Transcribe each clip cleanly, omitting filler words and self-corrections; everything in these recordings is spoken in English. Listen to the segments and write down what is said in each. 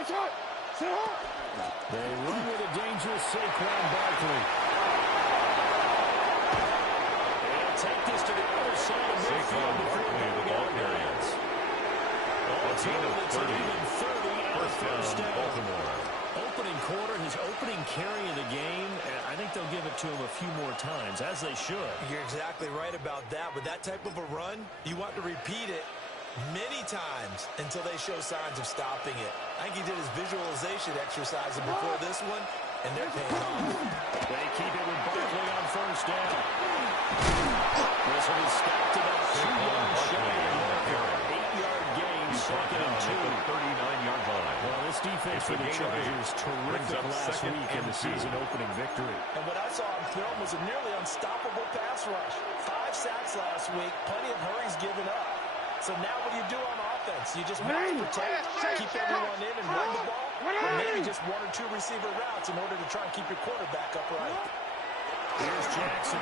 They run with a dangerous Saquon Barkley. They'll take this to the other side of midfield before going out of bounds. A gain of 30. First down, Baltimore. Opening quarter, his opening carry of the game, I think they'll give it to him a few more times, as they should. You're exactly right about that. With that type of a run, you want to repeat it many times until they show signs of stopping it. I think he did his visualization exercises before this one, and they're paying off. They keep it with Barkley on first down. This one is stopped about 2 yards shy of the marker. 8-yard gain, second and 2. 39-yard line. Well, this defense for the Chargers terrific last week in the season opening victory. And what I saw on film was a nearly unstoppable pass rush. 5 sacks last week, plenty of hurries given up. So now what do you do on offense? You just max protect, keep everyone in and run the ball, or maybe just 1 or 2 receiver routes in order to try and keep your quarterback upright. Here's Jackson.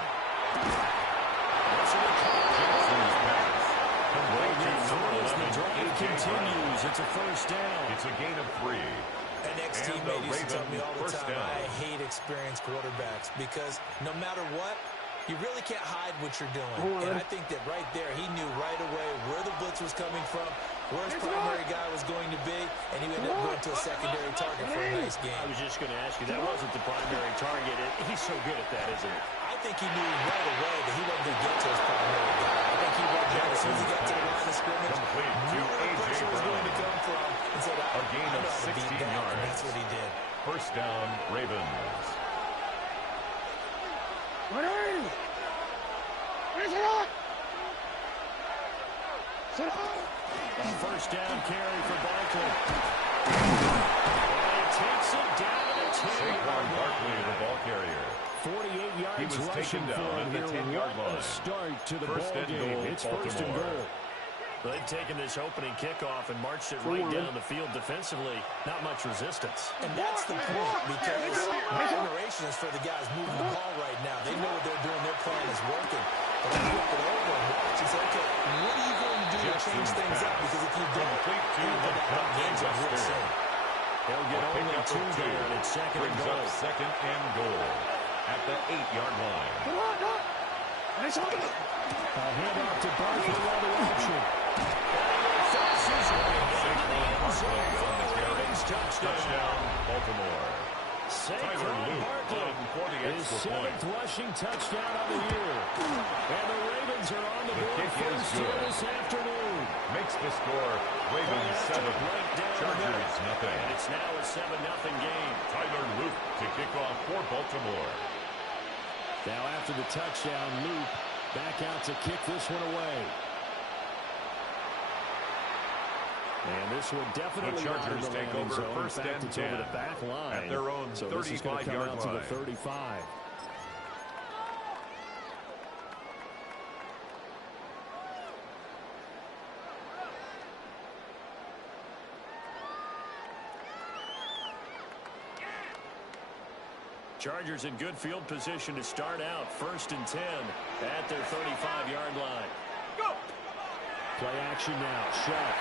Jackson's pass. The drive continues. It's a first down. It's a gain of 3. An ex-teammate used to tell me all the time, I hate experienced quarterbacks because no matter what, you really can't hide what you're doing. And I think that right there, he knew right away where the blitz was coming from, where his primary guy was going to be, and he ended up going to a secondary target for a nice game. I was just going to ask you, that wasn't the primary target. He's so good at that, isn't he? I think he knew right away that he wasn't going to get to his primary guy. I think he read that as soon as he got to the line of scrimmage, knew where the pressure was going to come from, and said, a gain of 16 yards. And that's what he did. First down, Ravens. A first down carry for Barkley. And he takes it down to 10. Saquon Barkley, the ball carrier. 48 yards He was rushing taken down at the 10-yard line. A start to the First ball and game. goal, It's first and Baltimore. goal. They've taken this opening kickoff and marched it right down the field defensively. Not much resistance. And that's the point, because my admiration is for the guys moving the ball right now. They know what they're doing. Their plan is working. But they flip it over and watch and say, okay, what are you going to do to change things up? Because if you don't, you're going to have games of real soon. They'll get only 2 there, and it's second and goal. Second and goal at the 8-yard line. A handoff to Barkley on the option. Touchdown, Baltimore. Saquon Barkley, his 7th rushing touchdown of the year. And the Ravens are on the board first here this afternoon. Makes the score Ravens 7, Chargers nothing. And it's now a 7-0 game. Tyler Luke to kick off for Baltimore. Now after the touchdown, Luke back out to kick this one away. And this would definitely the Chargers take over zone. first In fact, and it's 10 over the back line. at their own so this is going to come 35-yard out to the line. 35. Chargers in good field position to start out. First and 10 at their 35-yard line. Go! Play action now. Shot.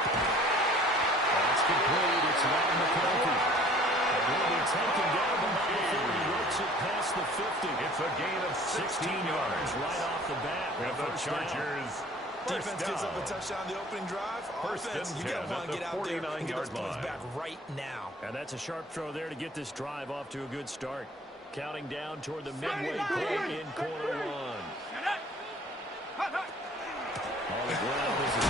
That's complete. It's Matt McCarthy. And will be taken down by the 40. Works it past the 50. It's a gain of 16 yards right off the bat. And the Chargers Defense gives up a touchdown the opening drive. First Offense, and you got 10 to want at to the get out there and get those 49-yard points line. back right now. And that's a sharp throw there to get this drive off to a good start. Counting down toward the midway point in quarter one. On the ground, this is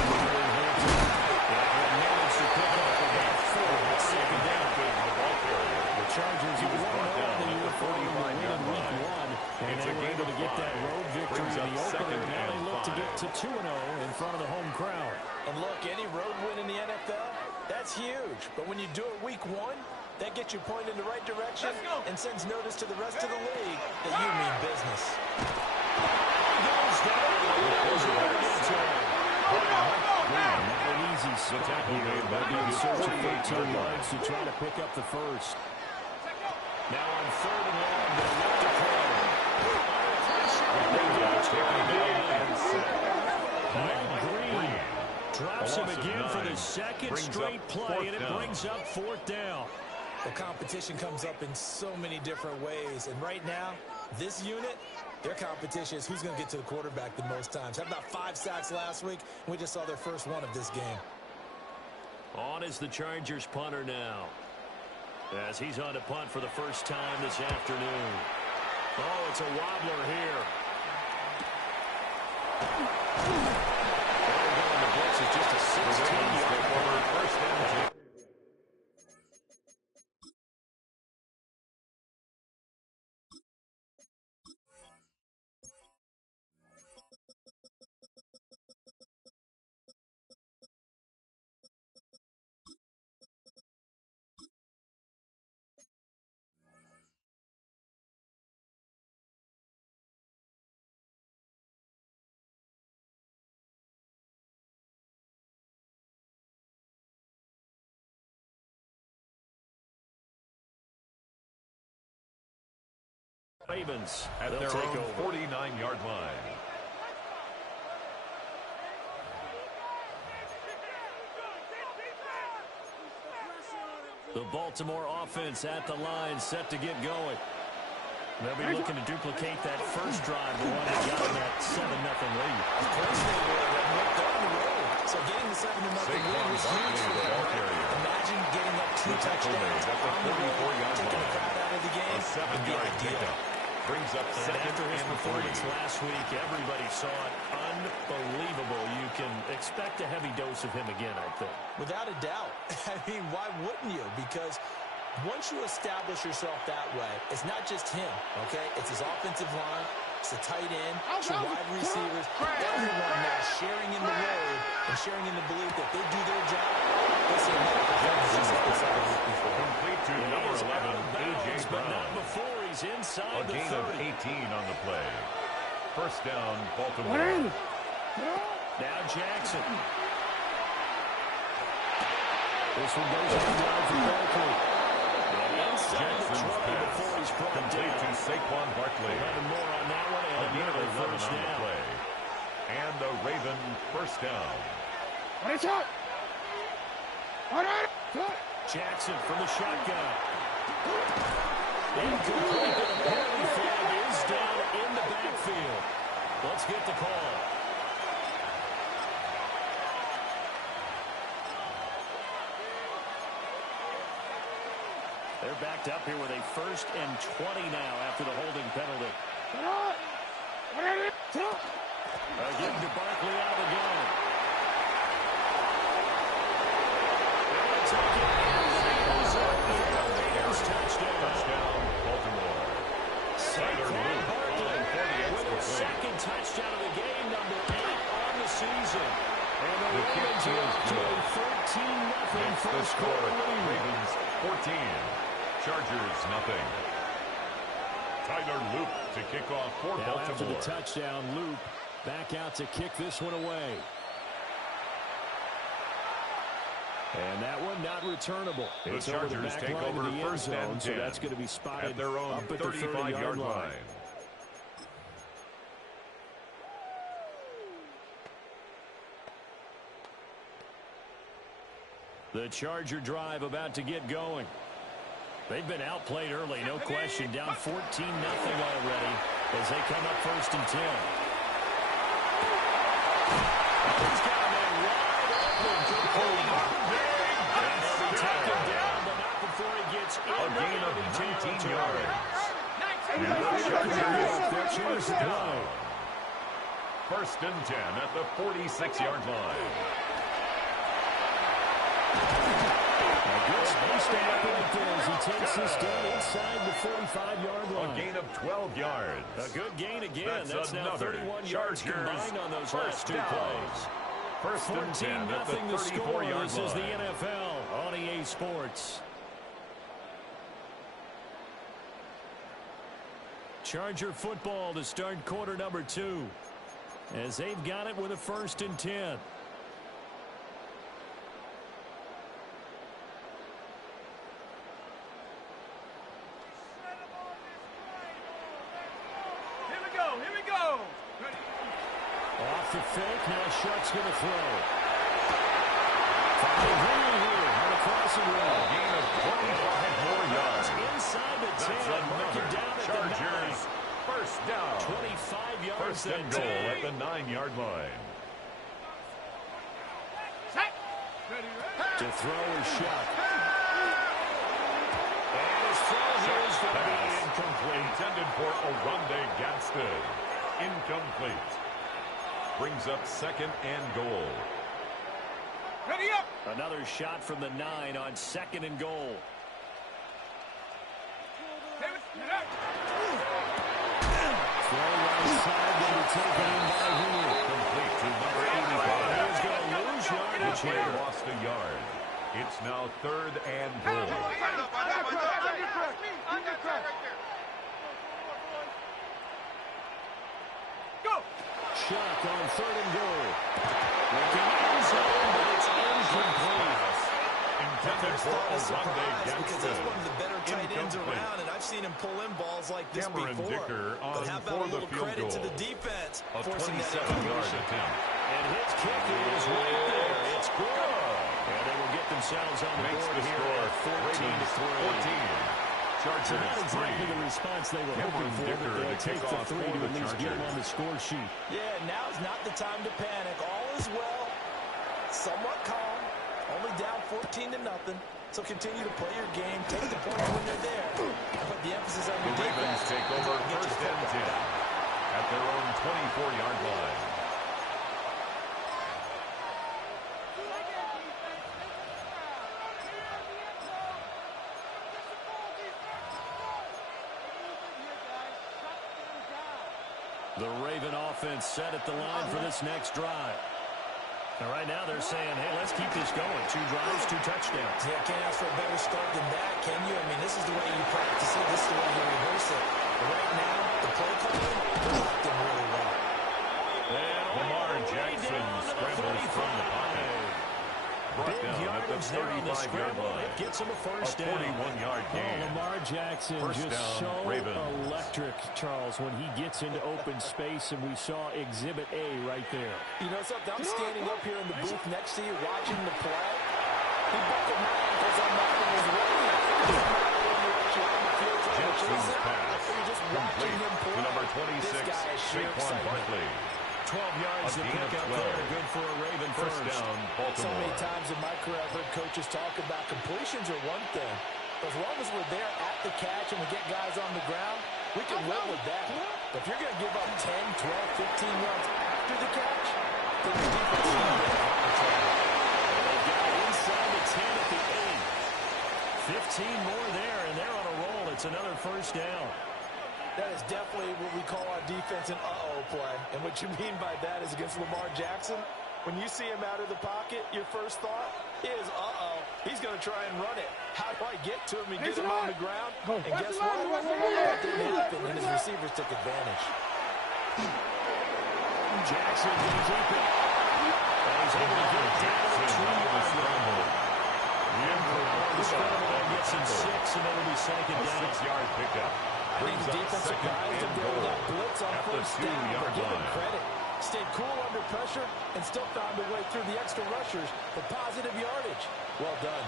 and managed to pick up about 4 at second down. The Chargers have won all the year following the win in week 1. And they were able to get that road victory in the opener. Now they look to get to 2-0 in front of the home crowd. And look, any road win in the NFL, that's huge. But when you do it week 1, that gets you pointed in the right direction and sends notice to the rest of the league that you mean business. Not an easy spot here. They'll be in search of 13 yards to try to pick up the first. Now on 3rd and long, they'll look to play. Mike Green drops him again for the second straight play, and it brings up fourth down. The competition comes up in so many different ways, and right now, this unit, their competition is who's going to get to the quarterback the most times. Had about 5 sacks last week, and we just saw their first one of this game. On is the Chargers punter now, as he's on to punt for the first time this afternoon. Oh, it's a wobbler here. The blitz is just a 16-yard first down. Ravens at their own 49-yard line. The Baltimore offense at the line, set to get going. They'll be looking to duplicate that first drive, the one that got them that 7-0 lead. So getting the 7-0 lead was huge for them. Imagine getting up 2 touchdowns on the road, taking the crowd out of the game. A 7-yard pickup brings up second after his and performance 3. last week, everybody saw it. Unbelievable. You can expect a heavy dose of him again, I think. Without a doubt. I mean, why wouldn't you? Because once you establish yourself that way, it's not just him, okay? It's his offensive line, it's the tight end, it's your wide receivers, everyone now sharing in the load and sharing in the belief that they do their job. Listen, Complete to number 11, A.J. But not Brown. before he's inside A the gain 30. of 18 on the play. First down, Baltimore. Now Jackson. This one goes on down for Barkley. Jackson's pass complete to Saquon Barkley. 11 more on that one, and Another another 11 first on the down. play. And a Raven first down. Jackson from the shotgun. Incomplete, but a penalty flag is down in the backfield. Let's get the call. They're backed up here with a 1st and 20 now after the holding penalty. Again to Barkley out of the gun. Touchdown, Baltimore. Saquon Barkley with his second touchdown of the game, number 8 on the season. And the Ravens are up to a 13-0 first quarter lead. Ravens 14. Chargers nothing. Tyler Loop to kick off for Now Baltimore. after the touchdown, Loop back out to kick this one away. And that one not returnable. The It's Chargers over the back take line over of the end first zone, and 10 so that's going to be spotted at their own up at the 35-yard line. The Charger drive about to get going. They've been outplayed early, no question. Down 14-0 already as they come up 1st and 10. He's got a man wide open for and they'll be taken down, but not before he gets in. A gain of 19 yards. And the They're choosing to go. 1st and 10 at the 46-yard line. Good space to happen like this. He takes this down inside the 45-yard line. A gain of 12 yards. A good gain again. That's now another 31 yards Chargers combined on those first last 2 down. plays. 1st and 10 at the 14-0 the score. 34-yard This is the line. NFL on EA Sports. Charger football to start quarter number 2. As they've got it with a 1st and 10. Here we go. Off the fake, now Shark's going to throw. Gain of 25 more yards. Inside the 10. That's another Chargers first down. 25 yards. First and goal at the 9-yard line. To throw is Shuck. And his throw here is going to be incomplete. Intended for Oronde Gadsden. Incomplete. Brings up second and goal. Ready up. Another shot from the 9 on second and goal. David, get up. Throw right side, going to take it in by Hoover. Complete to number 85. He's going to lose yardage Play here. lost a yard. It's now third and goal. Go. Shuck on third and goal. Looking end zone, but it's incomplete. Intended for Oronde Because that's Gadsden. one of the better tight ends Incomplete. around, and I've seen him pull in balls like this Cameron before. Dicker on But how about for a the little field credit to goal. the defense A forcing that 27-yard incompletion. attempt. And his kick is right there. It's good. And they will get themselves on the Makes board the here score at 14 to 3. 14. So Chargers not exactly 3. the response they were Cameron hoping for, but Dicker they'll to take kick the off 3 for to the at least get them Chargers. on the score sheet. Yeah, now is not the time to panic. All is well. Somewhat calm. Only down 14 to nothing. So continue to play your game. Take the points when they're there. Put the emphasis on The your Ravens defense. take over first and 10 at their own 24-yard line. The Raven offense set at the line for this next drive. And right now they're saying, hey, let's keep this going. 2 drives, 2 touchdowns. Yeah, can't ask for a better start than that, can you? I mean, this is the way you practice it. This is the way you rehearse it. But right now, the play calling, they're locked in really well. And Lamar Jackson scrambles from the pocket. Brought Big down at the yardage there on the 35-yard scramble. line. It gets him a first A down. 41-yard gain. Lamar Jackson First just down, so Ravens. electric, Charles, when he gets into open space, and we saw Exhibit A right there. You know something? I'm standing up here in the booth next to you watching the play. He buckled my ankles on that one as well. Jackson's pass. You're just watching Complete him play. to number This 26, guy is sheer Saquon excitement. Barkley. 12 yards to A gain pick of up 12. there. Good for a Raven First first. down, So Baltimore. many times in my career I've heard coaches talk about completions are one thing. But as long as we're there at the catch and we get guys on the ground, we can live with that. But if you're going to give up 10, 12, 15 yards after the catch, then the defense is going to get out of trouble. They've got it inside the 10 at the 8. 15 more there, and they're on a roll. It's another first down. That is definitely what we call our defense an uh-oh play. And what you mean by that is against Lamar Jackson, when you see him out of the pocket, your first thought is, uh-oh, he's going to try and run it. How do I get to him and get him on the ground? And guess what? That didn't happen, and his receivers took advantage. Jackson can keep it. And he's able to get it down to the 2-yard line. The scramble gets him 6, and it'll be second A down. 6-yard pickup. I think the defense surprised him there with that blitz on at the first down, but 2-yard give him line. credit. Stayed cool under pressure and still found a way through the extra rushers for positive yardage. Well done.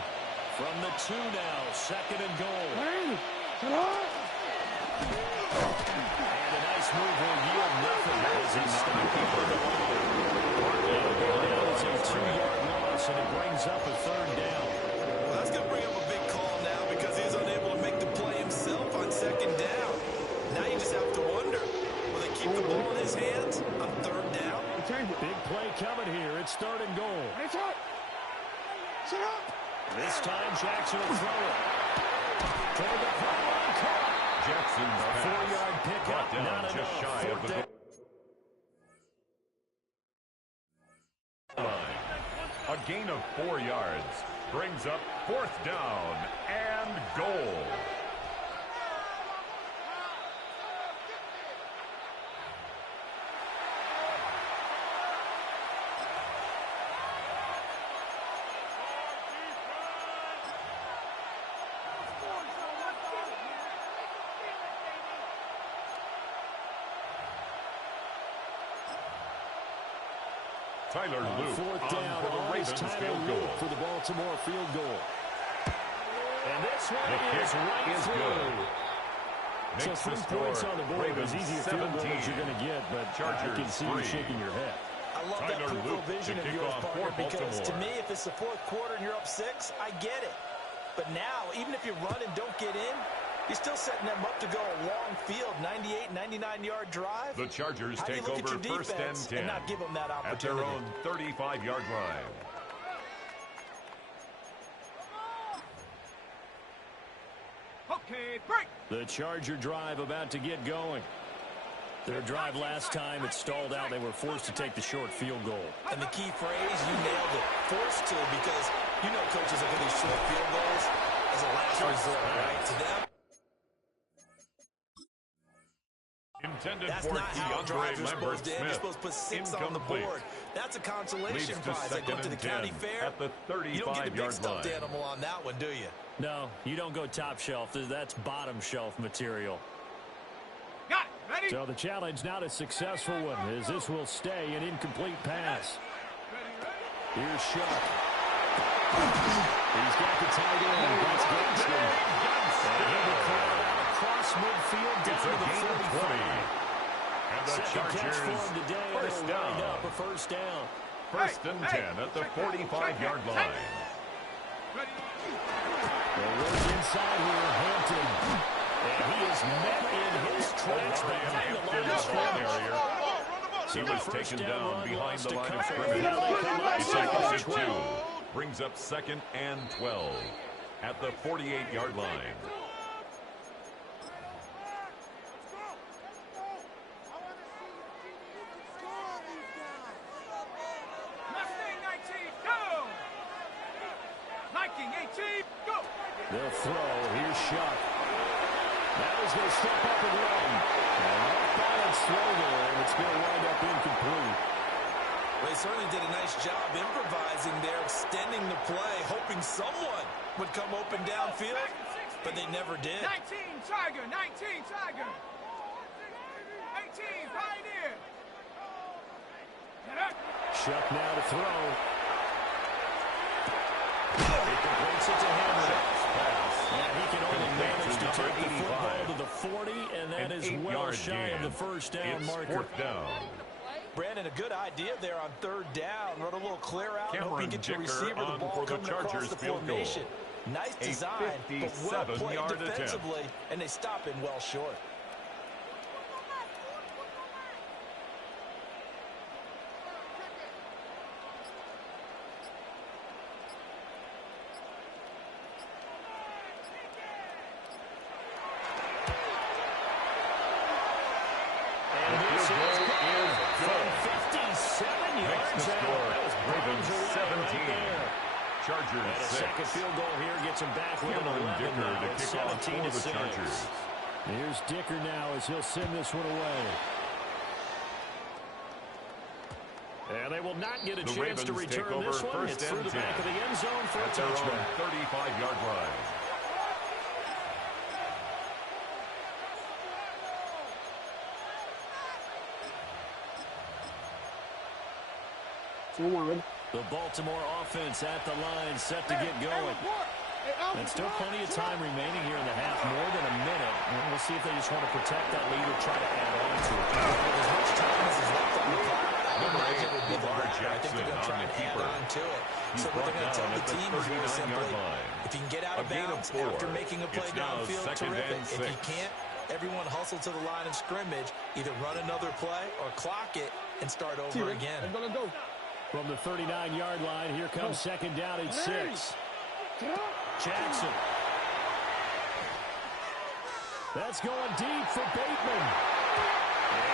From the 2 now, second and goal. And a nice move will yield nothing as he's stopped up on the line. Now it's a 2-yard loss, and it brings up a third down. Well, that's going to bring up a big call now because he's unable to make the play himself on second down. Now you just have to wonder, will they keep the ball in his hands on third down? Big play coming here. It's third and goal. This time Jackson will throw it. Toward the pylon, caught. Jackson's A pass. 4-yard pickup. Brought down Not just enough. shy of Fourth the down. goal line. A gain of 4 yards brings up fourth down and goal. Tyler Luke fourth on down for the Ravens field goal. for the Baltimore field goal. And this The one kick is right is through. good. So Makes 3 the score points on the board. Ravens As easy a field goal 17. as you're going to get, but I Chargers can see you 3. shaking your head. I love Tyler that peripheral Luke vision to of kick yours, off partner, for because to Baltimore. me, if it's the fourth quarter and you're up 6, I get it. But now, even if you run and don't get in, you're still setting them up to go a long field, 98, 99-yard drive. The Chargers How do you take look at over your first and defense 10 and not give them that at their opportunity? own 35-yard line. Okay, break. The Charger drive about to get going. Their drive last time, it stalled out. They were forced to take the short field goal. And the key phrase, you nailed it. Forced to, because you know coaches look at these short field goals as a last resort, right? To them, Intended that's for not how drives DeAndre are supposed to end. You're Lambert-Smith. supposed to put 6 on the Incomplete. board. That's a consolation Leads to prize. Like going to the second county and 10 fair. at the You don't get the big 35-yard stuffed line. animal on that one, do you? No, you don't go top shelf. That's bottom shelf material. Got it. Ready? So the challenge, not a successful one, as this will stay an incomplete pass. Here's Shuck. He's got the tight end. That's Gladstone. And he'll be cleared out across midfield down It's to a the gain of 45. 20. And the Second catch for Chargers him today, and first they'll wind down. up a first down. First and 10 at the 45-yard line. Ready? They'll work inside here, Hampton. And he is met in his tracks behind the line of scrimmage. He was taken down behind the line of cover. scrimmage. Now they come up It's second second and and 12. 2. Brings up second and 12 at the 48-yard line. Mustang 19, go! Viking 18, go! They'll throw. Here's Shuck. Now as they step up and run. And off-balance throw there, and it's going to wind up incomplete. Well, they certainly did a nice job improvising there, extending the play, hoping someone would come open downfield, but they never did. 19, Tiger, 19, Tiger! 18, Pioneer! Get up! Shuck now to throw. He completes it to Henry. And he can only manage to take the football to the 40, and that is well shy of the first down It's marker. fourth down. Brandon, a good idea there on third down. Run a little clear out and hope you Cameron get your Dicker receiver the on ball for the coming across Chargers the field goal. formation. Nice A design, but well played 57-yard attempt. defensively, and they stop him well short. And this field is goal is from good. 57 Makes yards the out. score That was Ravens Browns away right 17. there. Chargers And a 6. second field goal here gets him back with an Cameron 11 Dicker now. to It's kick off 17 for to the 6. Chargers. Here's Dicker now as he'll send this one away. And they will not get a The chance to Ravens take return over this one. first It's through and the back 10 of the end zone for a at their own touchback. 35-yard line. The Baltimore offense at the line, set to get going. And still plenty of time remaining here in the half, more than a minute. And we'll see if they just want to protect that lead or try to add on to it. With as much time as is left on the clock, I Number imagine 8, it would be the Lamar latter. I think they're going to Jackson try on and the add keeper. on to it. He's So what they're going to brought tell down the at the team here is 39-yard simply, line. if you can get out A of gain of bounds 4. after making a play It's now downfield, second terrific. and If you 6. can't, everyone hustle to the line of scrimmage, either run another play or clock it and start over again. From the 39-yard line, here comes second down and 6. Jackson. That's going deep for Bateman.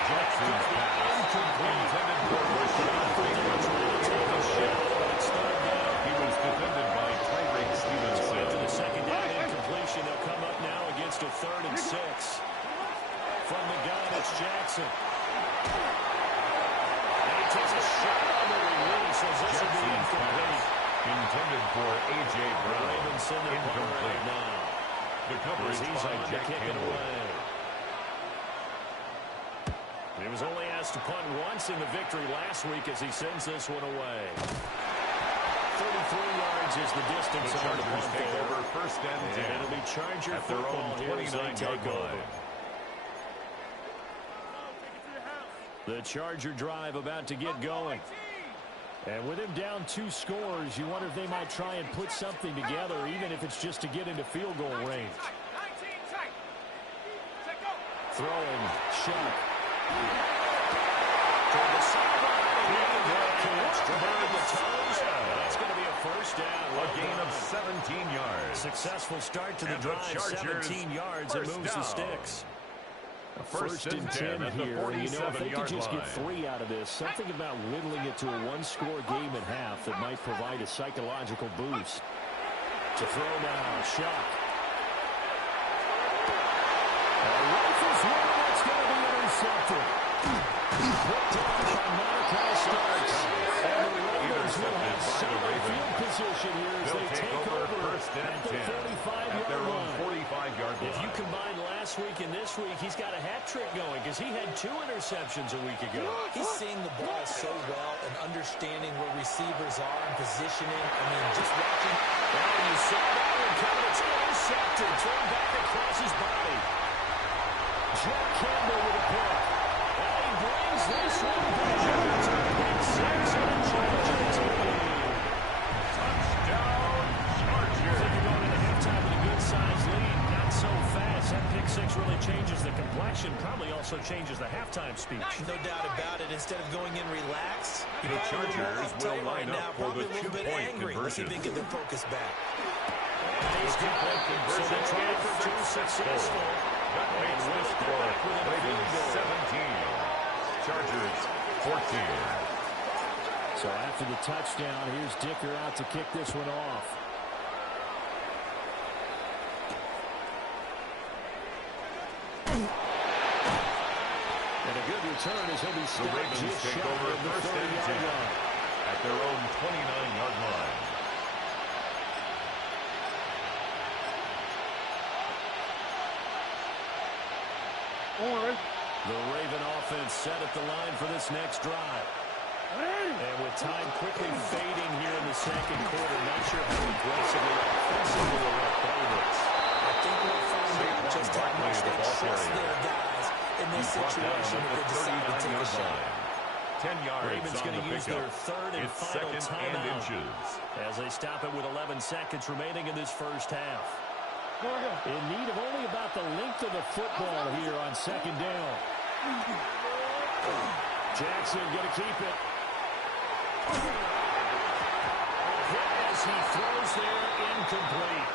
Jackson's pass intended for Rashad Bateman. The shift. It's third down. He was defended by Tyreek To Stevenson. the second down incompletion. They'll come up now against a 3rd and 6. From the gun, it's Jackson. And he takes a shot on the release as this will be Jackson's incomplete. pass intended for A.J. Brown. Ravens send their ball right Incomplete. now. The coverage As he's by on to Jack kick it Campbell. away. He was only asked to punt once in the victory last week as he sends this one away. 33 yards is the distance on the punt take there. over first and 10. And it'll be Charger at their football own here as they 29-yard take over. line. The Charger drive about to get going. And with him down 2 scores, you wonder if they might try and put something together, even if it's just to get into field goal range. Throwing, Shuck. Toward the sideline. That's going to be a first down. A gain of 17 yards. Successful start to the And the drive, Chargers, 17 yards. It moves the sticks. First and 10 at the here. You know, if they could 47-yard just line. get 3 out of this, something about whittling it to a 1-score game at half that might provide a psychological boost. To throw now, Shuck. Rifles one, that's going to be intercepted. Put down by Malachi Starks. And the Raiders will have solid field position here as they take over first and at the 10 at 45-yard their own line. 45-yard line. If you combine last week and this week, he's got a hat trick going because he had 2 interceptions a week ago. He's seeing the ball so well and understanding where receivers are and positioning. I mean, just watching. Well, you saw that one coming. It's intercepted. Thrown back across his body. Jack Campbell with a pick. And he brings this one back. Big 6 on the Charger team. Touchdown, Chargers. Think you're going into halftime with a good-sized lead. Not so fast. That pick 6 really changes the complexion. Probably also changes the halftime speech. No doubt about it. Instead of going in relaxed, The Chargers will line up for the probably a little bit two-point angry. Let's see if they conversion. get their focus back. He's got it. So the try for 2 successful. That makes the score Ravens 17. Chargers 14. So after the touchdown, here's Dicker out to kick this one off. And a good return as he'll be The stopped Ravens just take shy over of the first and 30-yard 10 line. at their own 29-yard line. The Raven offense set at the line for this next drive. And with time quickly fading here in the second quarter, not sure how aggressively offensively they want to play this. I think we'll find out just how Barkley, much the they ball trust carrier. their guys in this He's brought down situation at if the they decide to take a 39-yard shot. line. 10 yards Ravens on going the to use pickup. their third and It's final second and timeout inches. as they stop it with 11 seconds remaining in this first half. In need of only about the length of the football here on second down. Jackson going to keep it. As he throws there, incomplete.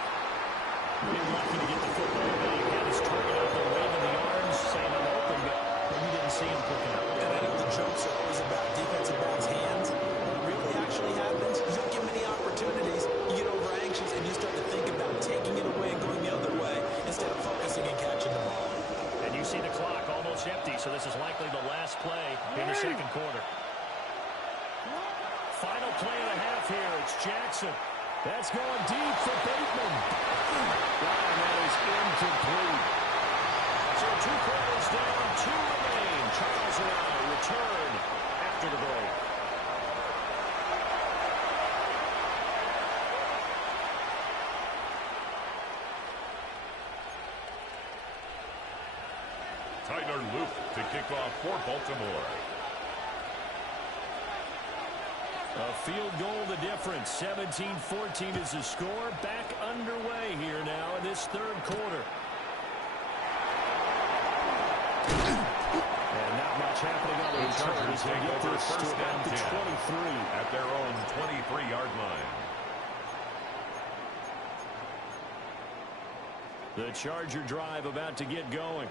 Being lucky to get the football back. Had his target out there waving the arms, saying I'm open, but he didn't see him quick enough. And I know the jokes are always about defensive backs' hands. What really actually happens, you don't get many opportunities, you get over anxious, and you start to think about taking it away and going the other way instead of focusing and catching the ball. And you see the clock almost empty, so this is likely the last play in the second quarter. Final play of the half here. It's Jackson. That's going deep for Bateman. And that is incomplete. So 2 quarters down, 2 remain. Charles and I return after the break. Tyler Luke to kick off for Baltimore. A field goal the difference. 17-14 is the score. Back underway here now in this third quarter. And not much happening on the The return Chargers as they take get over this to first about and the 10 23. at their own 23-yard line. The Charger drive about to get going.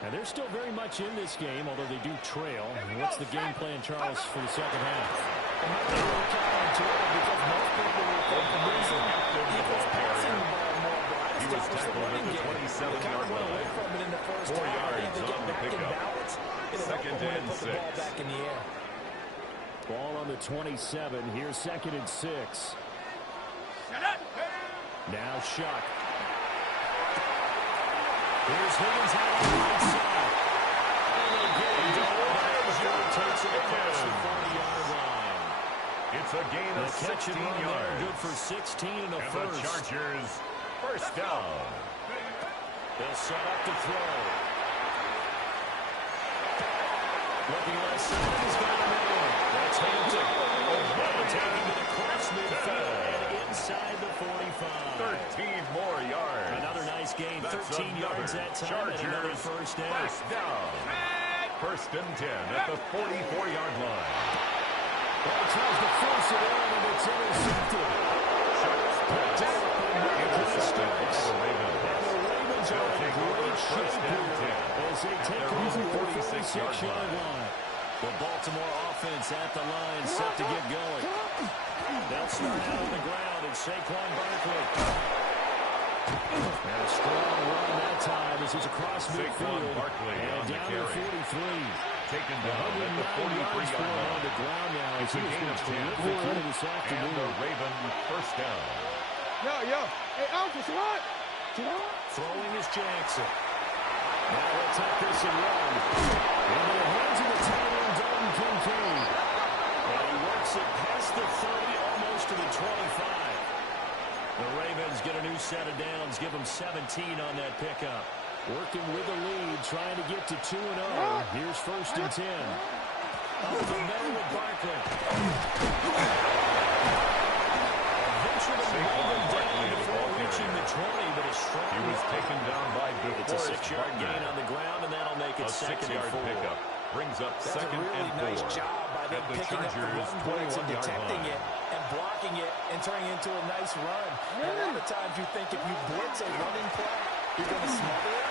And they're still very much in this game, although they do trail. What's the game plan, Charles, for the second half? I'm not going to look out into it because most people will think the reason Eagles passing the ball more, but I He was established the tackled at running the game. 27-yard They kind of went away line. from it in the first 4 half. yards They on get the back in pickup. balance. It'll help Second them when they and put the ball 6. back in the air. Ball on the 27. Here's second and 6. Now Shuck. Here's Higgins out on the right side. And they get him set up to throw. Looking left side, he's got him in. That's Hampton. And taking it across midfield and inside the 45. 13 more yards. Another nice gain, That's 13 yards that time, and another first down. First down. First and 10 at the 44-yard line. Well, tries to force it in, and it's intercepted. Put down and the strikes. And the Ravens are in great shape here as they take over the 46-yard line. The Baltimore offense at the line, set to get going. They'll start out on the ground, and Saquon Barkley. And a strong run that time as he's across midfield. And down to 43. Taken down at the 43-yard line. On the ground now. It's a gain of 10. This afternoon. And the Raven first down. Yo. Hey, Alpha, what? Throwing is Jackson. Now he'll take this and run. Into the hands of the tight end, Dalton Kincaid. And he works it past the 30, almost to the 25. The Ravens get a new set of downs, give them 17 on that pickup. Working with the lead, trying to get to 2-0. Here's first and 10. Up the middle with Barkley. Eventually moving down before reaching the 20, but a strong He was taken down by DeForest. It's a 6-yard gain on the ground, and that'll make it A second and 6-yard 4. pickup brings up That's second a really and 4. nice job by them At the picking up the Chargers' run blitz and 21-yard detecting line. it and blocking it and turning it into a nice run. And a lot of times you think if you blitz a running play, you're going to smother it.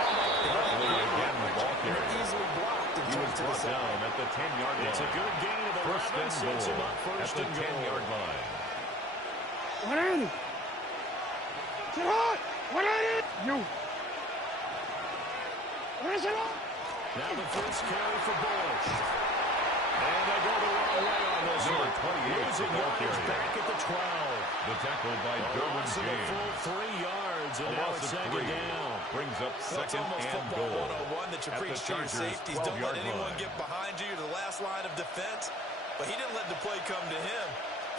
Again, the ball carrier. Easily blocked and He was turned to the brought down side. at the 10-yard line. It's a good gain of 11. First and Sets him up goal at first the and goal. 10-yard line. Now the first carry for Bush. And they go the wrong way on this Number one. 28, Losing the ball yards carrier. back at the 12. The tackle by A Derwin loss of a James. full 3 yards, and A now loss it's of second 3 down. brings up Well, it's second almost and football goal 101 that you at the preach to your Chargers' safeties. Don't let 12-yard anyone line. get behind you to the last line of defense. But he didn't let the play come to him.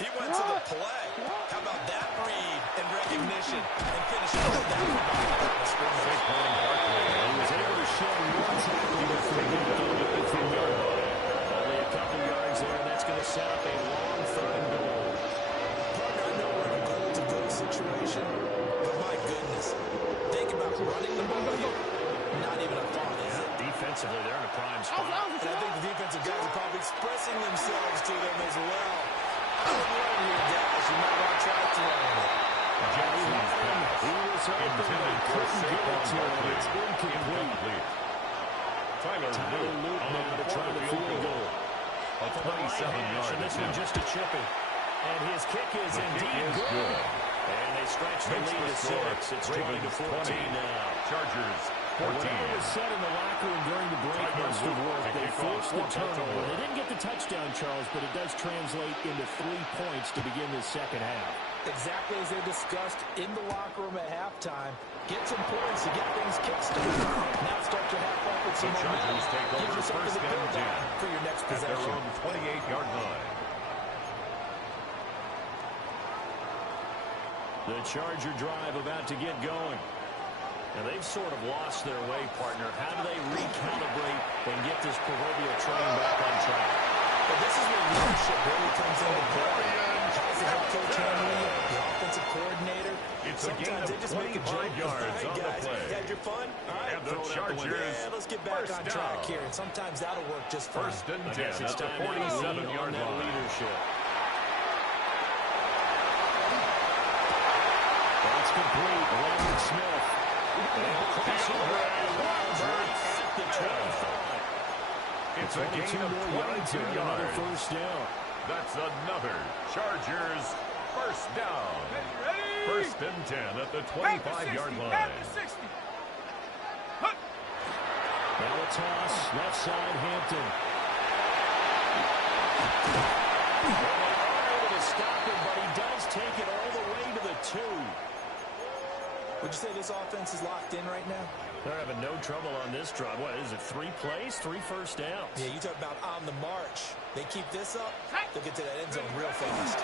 He went to the play. How about that read and recognition and finishing with that from behind the scrimmage. Saquon Barkley He was able to shed one tackle before he got to the 15-yard line. Only a couple yards there, and that's going to set up a long third and goal. Partner, I know we're in a goal-to-goal situation, but my goodness, think about running the ball here. Not even a thought, is it? Defensively, they're in a prime spot. And I think the defensive guys are probably expressing themselves to them as well. Good run here, guys. You might want to try throwing it. Jackson's pass He was open, intended but for couldn't get it Saquon to him. Barkley. It's incomplete. Incomplete. Tyler Luke on now to the try the field goal. A From the right hash, 27-yard and this one attempt. just a chippy. And his kick is The kick indeed is good. And they stretch the Makes lead the to score 6. It's Ravens 20-14 20. now. Chargers 14. Whatever was said in the locker room during the break Tyler must have Luke worked. to They kick off forced the for turnover. Baltimore. They didn't get the touchdown, Charles, but it does translate into 3 points to begin this second half. Exactly as they discussed in the locker room at halftime. Get some points to get things kick-started. Now start your half off with The some Chargers momentum. take Gives over you something first to and build 10 on for your next at their possession. own 28-yard line. The Charger drive about to get going. And they've sort of lost their way, partner. How do they recalibrate and get this proverbial train back on track? But this is where leadership really comes into play. How's the head coach handling it? The offensive coordinator. It's a gain Sometimes of they just make a 25 joke. yards All right, on the guys, play. you had your fun? All right, And the throw it out the window. Chargers Yeah, let's get back first on track down. here. And sometimes that'll work just fine. First and I 10 guess it's at the time now to lean 47-yard on that line. leadership. That's complete. Leonard Smith. At the 25. It's a gain of 22 Another yards. first down. That's another Chargers first down. Ready? First and 10 at the At the 25-yard 60, line. at the 60. Huh. Now a toss, left side, Hampton. Well, they are able to stop him, but he does take it all the way to the 2. Would you say this offense is locked in right now? They're having no trouble on this drive. What is it, 3 plays, 3 first downs? Yeah, you talk about on the march. They keep this up, they'll get to that end zone real fast.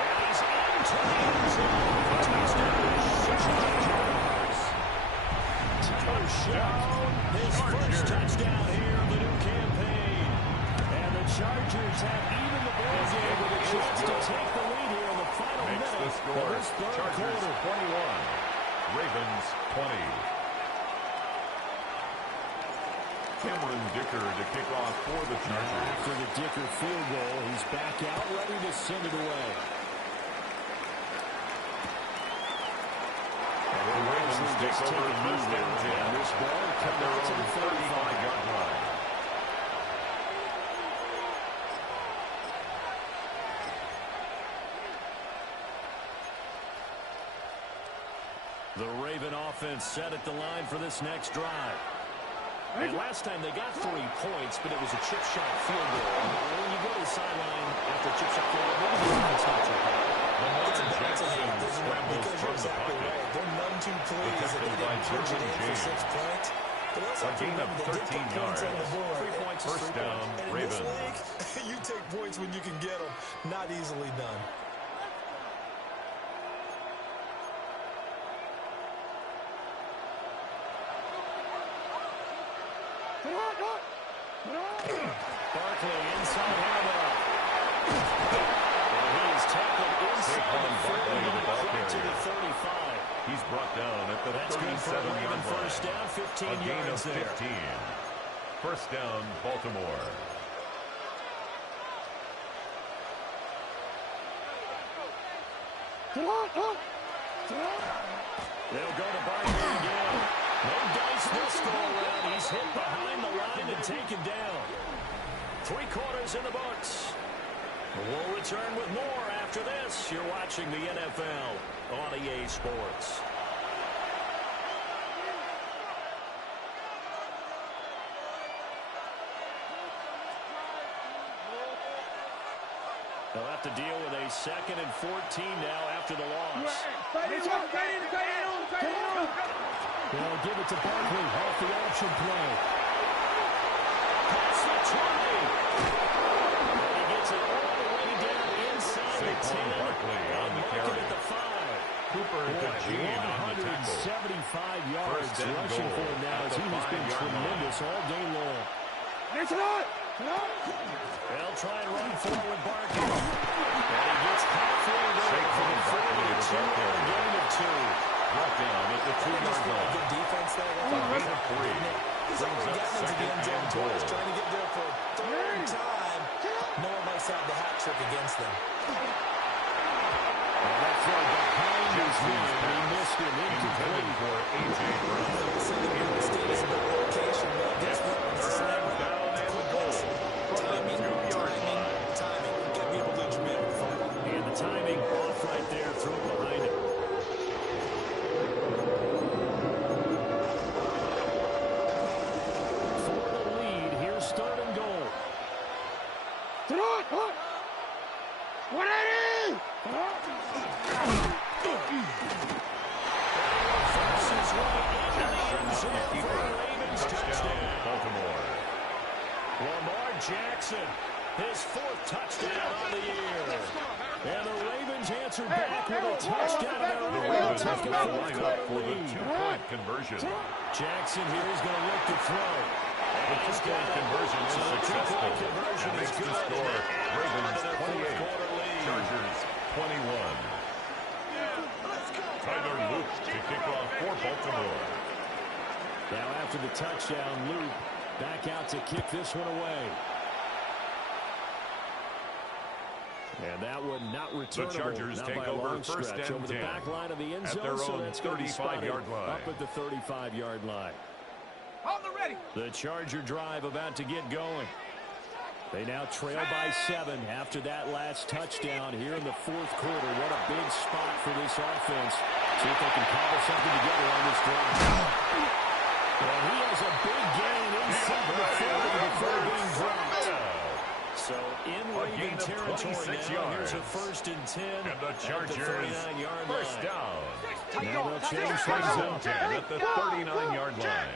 And he's into the end zone. Touchdown, his first touchdown here of the new campaign. And the Chargers have even the ball game with a chance to take the lead here in the final minute the score. of this third Chargers quarter. 21, Ravens 20. Cameron Dicker to kick off for the Chargers. After the Dicker field goal, he's back out, ready to send it away. And the Ravens take over first and 10. This ball At their own 35-yard line. The Raven offense set at the line for this next drive. And last time they got 3 points, but it was a chip shot field goal. When you go to the sideline after a chip shot field goal, maybe the offense not so hard. That's a hit, Scrambles because from you're the exactly pocket. right. They're none too pleased that they didn't punch it in for 6 points. But also, A gain of 13 yards. 3 points is First 3 down, points. And in Ravens. this league, you take points when you can get them. Not easily done. Barkley inside handoff. And he is tackled inside Saquon the 40 Barkley, and the ball cleared to the carrier. 35. He's brought down at the That's good for a 37-yard Raven line. first down, 15 A gain yards of there. 15. First down, Baltimore. They'll go to Barkley again. No dice this go around. He's hit behind the line and taken down. 3 quarters in the books. We'll return with more after this. You're watching the NFL on EA Sports. They'll have to deal with a 2nd and 14 now after the loss. They'll give it to Barkley off the option play. Pass the 20. And he gets it all the way down inside the 10. Saquon Barkley on the carry. At the 5. Cooper DeJean on the tackle. 175 yards First and rushing goal for him now at as the he has been 5-yard tremendous all day long. They'll try and run forward Barkley. And he gets halfway there for the Barkley, the 42 ball on a carrier. gain of 2. Brought down at the 2-yard line. Good defense there. A gain of 3. He's Brings already up gotten into the second end zone and twice, goal. trying to get there for a 3rd time. No one likes to have the hat trick against them. And that throw behind his man, and he missed him Intended incomplete. for A.J. Brown. Sending your mistakes in the location. Well, guess what? It's the same route. Down and goal from the 2-yard line. Timing. Get people to Jameer with the football. And the timing off right there, threw it behind him. For the lead, here's 3rd and goal. Forces right into the end zone for a Ravens touchdown. Baltimore. Lamar Jackson, his 4th touchdown on the year. And the Ravens answer back with a touchdown. The Ravens have to line up for the 2-point conversion. Jackson here is going to look to throw. The 2-point conversion is successful. And makes the score Ravens 28, Chargers 21. Tyler Luke to kick off for Baltimore. Now after the touchdown, Luke back out to kick this one away. And that one not returnable. The Chargers not take by a over long first stretch. and Over the 10 back line of the end at zone, their so own that's going to be spotted 35-yard line. up at the 35-yard line. On the ready. The Charger drive about to get going. They now trail by 7 after that last touchdown here in the 4th quarter. What a big spot for this offense. See if they can cobble something together on this drive. Well, he has a big gain inside the 40 before being dropped. So in Raven territory now, here's a 1st and 10 And the at the Chargers 39-yard line. first down. Now they'll change First things and up. 10 at the 39-yard line.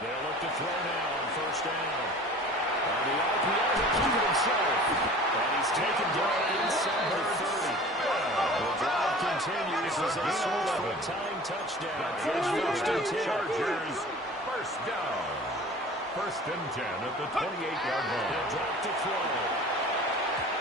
They'll look to throw now on 1st down. the RPO to keep it himself. And he's taken down inside the 30. The drive continues as they score for a tying touchdown. First and 10. Chargers, first down. First and 10 at the 28-yard line. They'll drop to throw.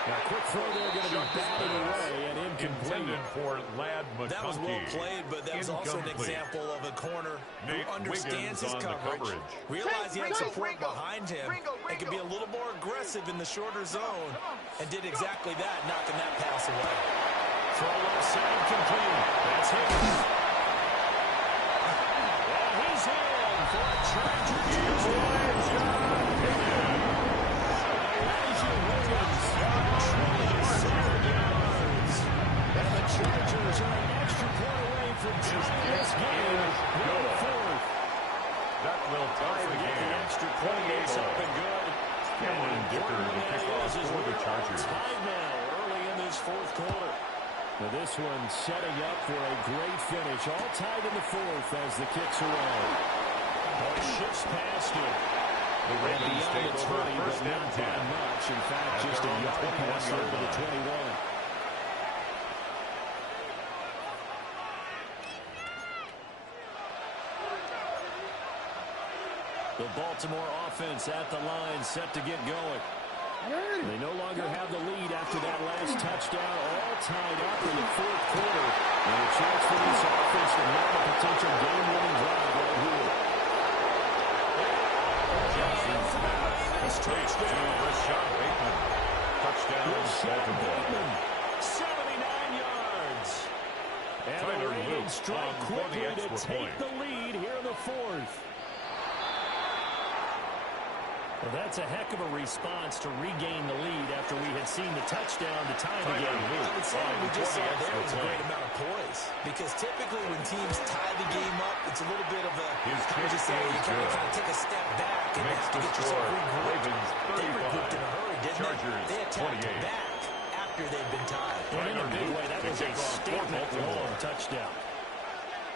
Now, quick throw there going to be batted away and incomplete. Intended for Ladd McConkey. That was well played, but that was also an example of a corner who understands his coverage, realized he had support behind him, and could be a little more aggressive in the shorter zone, and did exactly that, knocking that pass away. Throw left side complete. That's Higgins. And he's in for a Charger touchdown. Chargers are an extra point away from tying this game. Go fourth. That will tie the game. Extra point is up and good. Cameron Dicker to kick off for the Chargers. Tied now early in this fourth quarter. Now this one setting up for a great finish. All tied in the fourth as the kick's away. Ball shifts past it. The Ravens take over first and 10. Much. In fact, just a yard pass over the 21. The Baltimore offense at the line, set to get going. They no longer have the lead after that last touchdown, all tied up in the fourth quarter. And a chance for this offense to mount a potential game-winning drive right here. Jackson's pass straight to Rashad Bateman. Touchdown, Baltimore. 79 yards. And Tyler the Ravens Luke strike for the quickly to extra take point. the lead here in the fourth. Well, that's a heck of a response to regain the lead after we had seen the touchdown to tie the game. I would say what we just saw there was a great amount of poise. Because typically when teams tie the game up, it's a little bit of a, how would you say, you kind of take a step back and have to get yourself regrouped. They regrouped in a hurry, didn't they? They attacked back after they'd been tied. And in a big way, that was a statement-long touchdown.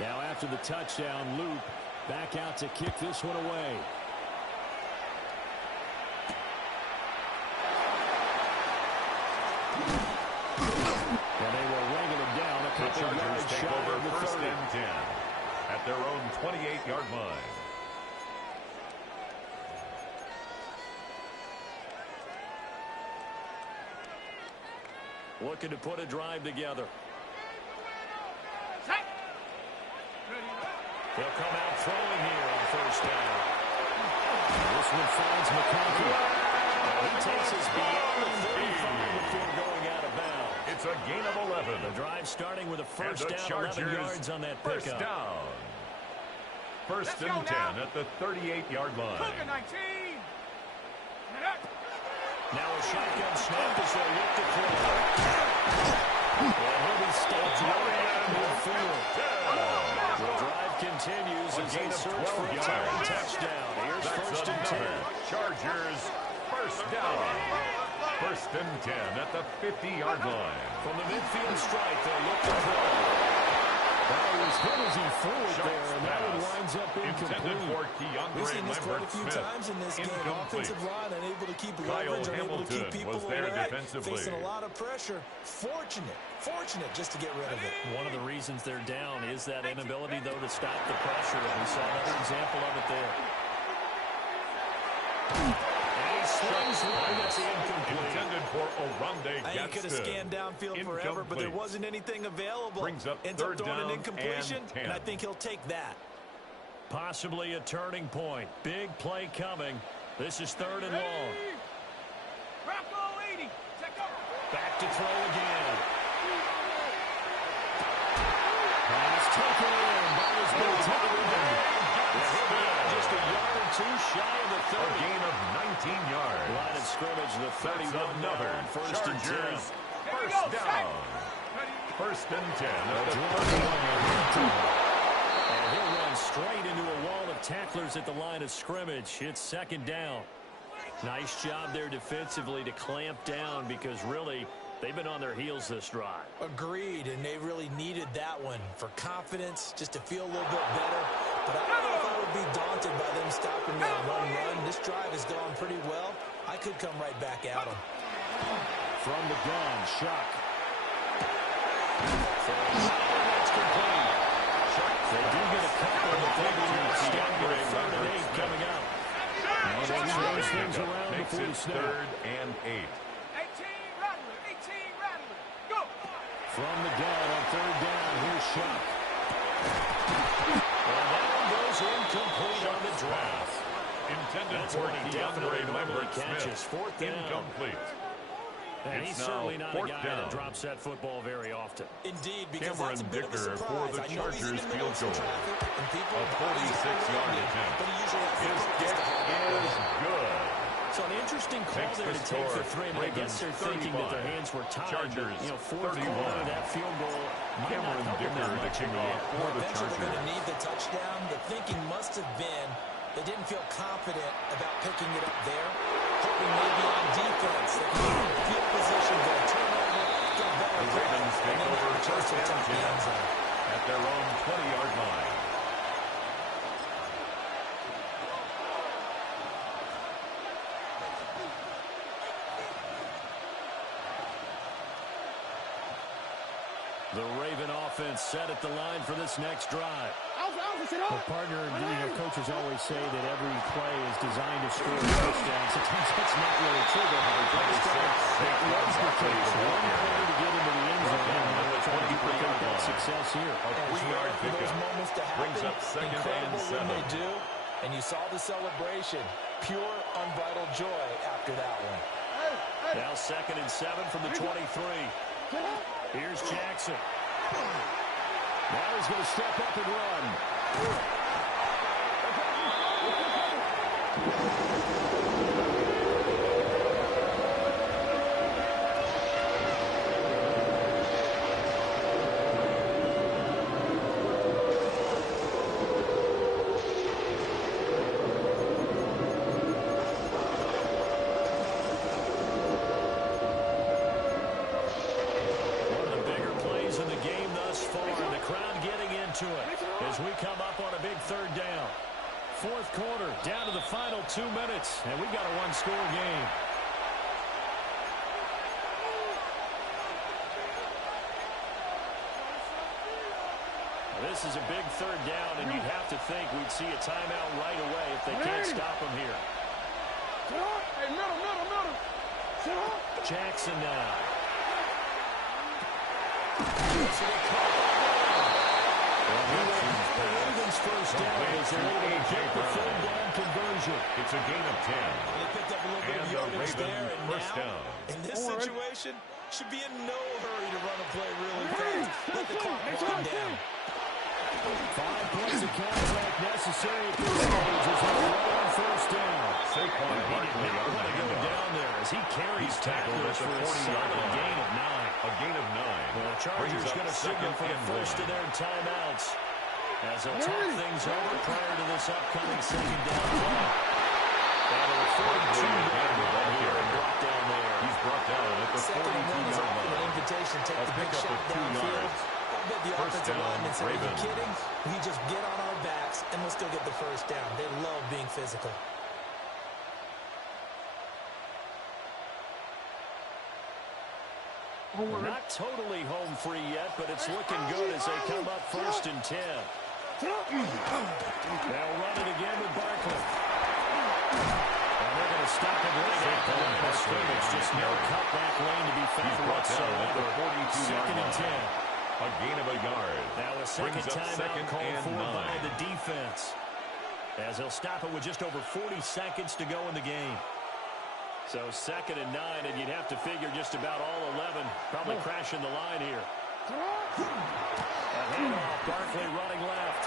Now after the touchdown, Luke back out to kick this one away. And they were ringing it down a couple The Chargers yards take shy over of the first 30. and 10 at their own 28-yard line. Looking to put a drive together. They'll come out throwing here on first down. This one finds McConkey. He takes us beyond the 35 before going out of bounds. It's a gain of 11. The drive starting with a first And the down, 11 Chargers yards on that first pickup. down. First and 10 at the 38-yard line. Cougar 19. Now a shotgun snap as they look to throw. And he'll be stopped right at midfield. The drive continues as they search for a tying touchdown. Here's first and 10. Chargers first down. First and 10 at the 50-yard line. From the midfield strike, they'll look to throw. That was hit as he threw it there, and that one winds up Intended incomplete. for Keandre We've seen this quite a Lambert few Smith. times in this game. Incomplete. Offensive line unable to keep Kyle leverage, unable to keep Hamilton people was there away, defensively. facing a lot of pressure. Fortunate just to get rid of it. One of the reasons they're down is that inability, though, to stop the pressure, and we saw another example of it there. And he swings one that's incomplete. Intended for Oronde He could have Gadsden. scanned downfield forever, but there wasn't anything available. Brings up Ends up third throwing down an incompletion, and 10. and I think he'll take that. Possibly a turning point. Big play coming. This is third and long. Rocco 80. Check out. Back to throw again. Pass taken in by his just a yard or two shy of the 30. A gain of 19 yards. Line of scrimmage, the 31 another now on first and 10. Chargers first down. First and 10 at the 31. And he'll run straight into a wall of tacklers at the line of scrimmage. It's second down. Nice job there defensively to clamp down because really they've been on their heels this drive. Agreed, and they really needed that one for confidence, just to feel a little bit better. But I don't know if I would be daunted by them stopping me on one run. This drive has gone pretty well. I I could come right back at him. From the gun, Shuck. That's complete. They do get a couple of third and 8 coming up. Now they change things around before the snap. Third and 8. 18 Rattler, 18 Rattler. Go. From the gun on third down, here's Shuck. And that one goes incomplete on the draft. Intended for DeAndre Lambert-Smith. Fourth down. Incomplete. And It's he's now certainly not a fourth guy down. that drops that football very often. Indeed, because Cameron that's a bit of a Dicker surprise. for the I know he's in Chargers the middle of some field goal. traffic, and people A 46-yard attempt. but he usually has the His focus kick to hold on. is good. So an interesting call Makes there the to take score the three. I guess they're thinking that their 35. hands were tied. Chargers, But, fourth 31. quarter, that field goal might not Cameron help them Dicker that to much kick in the off end. for the Eventually they're going to Chargers. need the touchdown. The thinking must have been they didn't feel confident about picking it up there, hoping maybe on defense they can get in field position, get a turnover, get a better The play, Ravens and take then over have a chance first to and attack the 10 end zone. at their own 20-yard line. The Raven offense set at the line for this next drive. The partner, coaches always say that every play is designed to score a touchdown. Sometimes that's not really true, but that was the case. One play to get into the end zone, and they were trying to replicate that success here. A 3-yard For those pickup moments to brings happen, up second and incredible when 7. they do, and you saw the celebration. Pure, unbridled joy after that one. Now 2nd and 7 from the 23. Here's Jackson. Now he's going to step up and run. One of the bigger plays in the game thus far, and the crowd getting into it as we come up on a big third down. Fourth quarter, down to the final 2 minutes, and we've got a one-score game. This is a big third down, and you'd have to think we'd see a timeout right away if they can't stop him here. Hey, middle. Jackson now. Ravens first down as they're able to get the third down conversion. It's a gain of 10. They picked up a little bit And of the yardage Ravens there, and first now, down. in this situation, should be in no hurry to run a play really fast. Let the clock wind down. 5 points of contact necessary at this stage as they're right on first down. Saquon Barkley Not on want the to go handoff. down there as he carries tackled tacklers at the for a 40-yard solid line. gain of 9. A gain of 9. Well, the Chargers Brings up going to signal second for the and first 1. of their timeouts as they'll talk things over prior to this upcoming second down play. And a third Barkley two again with ball here and carrier. brought down there. He's brought down at the Second and 1 is 42-yard often an line. invitation to take A the big pickup shot of 2 downfield. yards. I bet the First offensive down, lineman said, are you Ravens. kidding? We just get on our backs, and we'll still get the first down. They love being physical. We're not totally home free yet, but it's looking good as they come up first and 10. They'll run it again with Barkley. And they're going to stop it right at the line of scrimmage. Just no cutback lane to be He's found brought down at the whatsoever. 42-yard Second and line. 10. A gain of a yard. Now a second Brings up timeout second called and for by 9. the defense. As they'll stop it with just over 40 seconds to go in the game. So 2nd and 9, and you'd have to figure just about all 11 probably crashing the line here. A handoff, Barkley running left.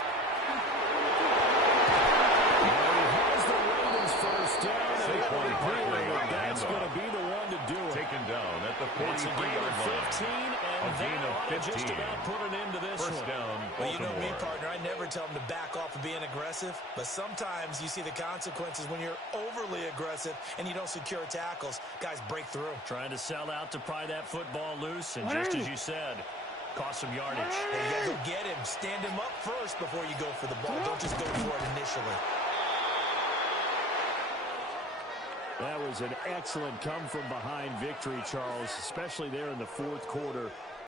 He has the Ravens first down. and Saquon it Barkley appears on the that's handoff. going to be the one to do it. Taken down at the It's a gain 43-yard of line. 15, and A gain that of ought to just 15. about put an end to this First one. down, Well, you know me, Baltimore. partner. I never tell them to back off of being aggressive, but sometimes you see the consequences when you're overly aggressive and you don't secure tackles. Guys break through. Trying to sell out to pry that football loose, and just as you said, cost some yardage. Hey, you gotta go get him. Stand him up first before you go for the ball. Don't just go for it initially. That was an excellent come-from-behind victory, Charles, especially there in the fourth quarter.